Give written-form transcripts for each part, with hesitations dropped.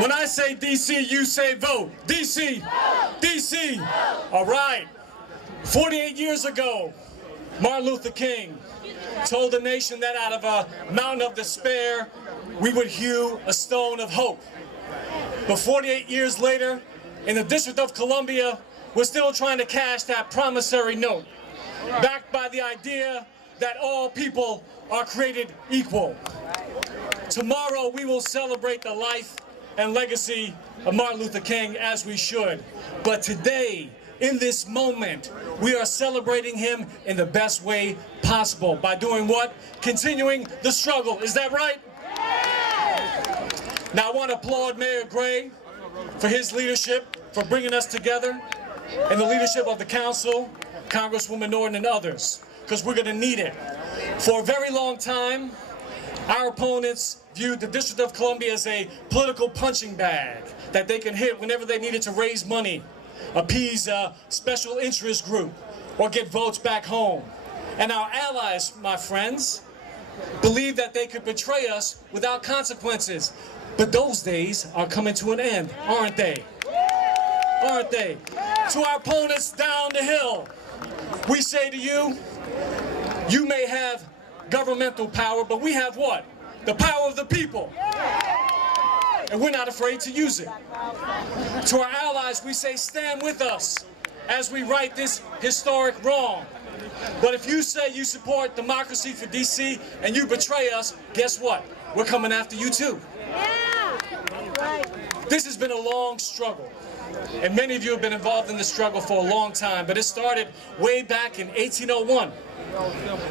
When I say DC, you say vote. DC, DC. All right. 48 years ago, Martin Luther King told the nation that out of a mountain of despair, we would hew a stone of hope. But 48 years later, in the District of Columbia, we're still trying to cash that promissory note, backed by the idea that all people are created equal. Tomorrow, we will celebrate the life and legacy of Martin Luther King as we should. But today, in this moment, we are celebrating him in the best way possible. By doing what? Continuing the struggle. Is that right? Now I want to applaud Mayor Gray for his leadership, for bringing us together, and the leadership of the council, Congresswoman Norton and others, because we're going to need it. For a very long time, our opponents viewed the District of Columbia as a political punching bag that they can hit whenever they needed to raise money, appease a special interest group, or get votes back home. And our allies, my friends, believed that they could betray us without consequences. But those days are coming to an end, aren't they? Aren't they? To our opponents down the hill, we say to you, you may have governmental power, but we have what? The power of the people. And we're not afraid to use it. To our allies, we say, stand with us as we right this historic wrong. But if you say you support democracy for DC and you betray us, guess what? We're coming after you too. This has been a long struggle, and many of you have been involved in the struggle for a long time, but it started way back in 1801.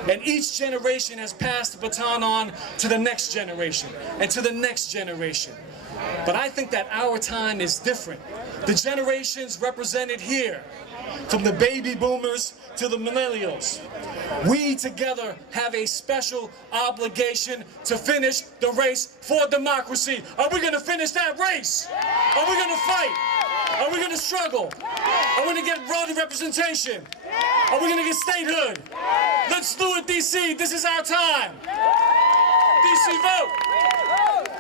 And each generation has passed the baton on to the next generation and to the next generation. But I think that our time is different. The generations represented here, from the baby boomers to the millennials, we together have a special obligation to finish the race for democracy. Are we going to finish that race? Are we going to fight? Are we going to struggle? Are we going to get voting representation? Are we going to get statehood? Let's do it, DC. This is our time. DC, vote.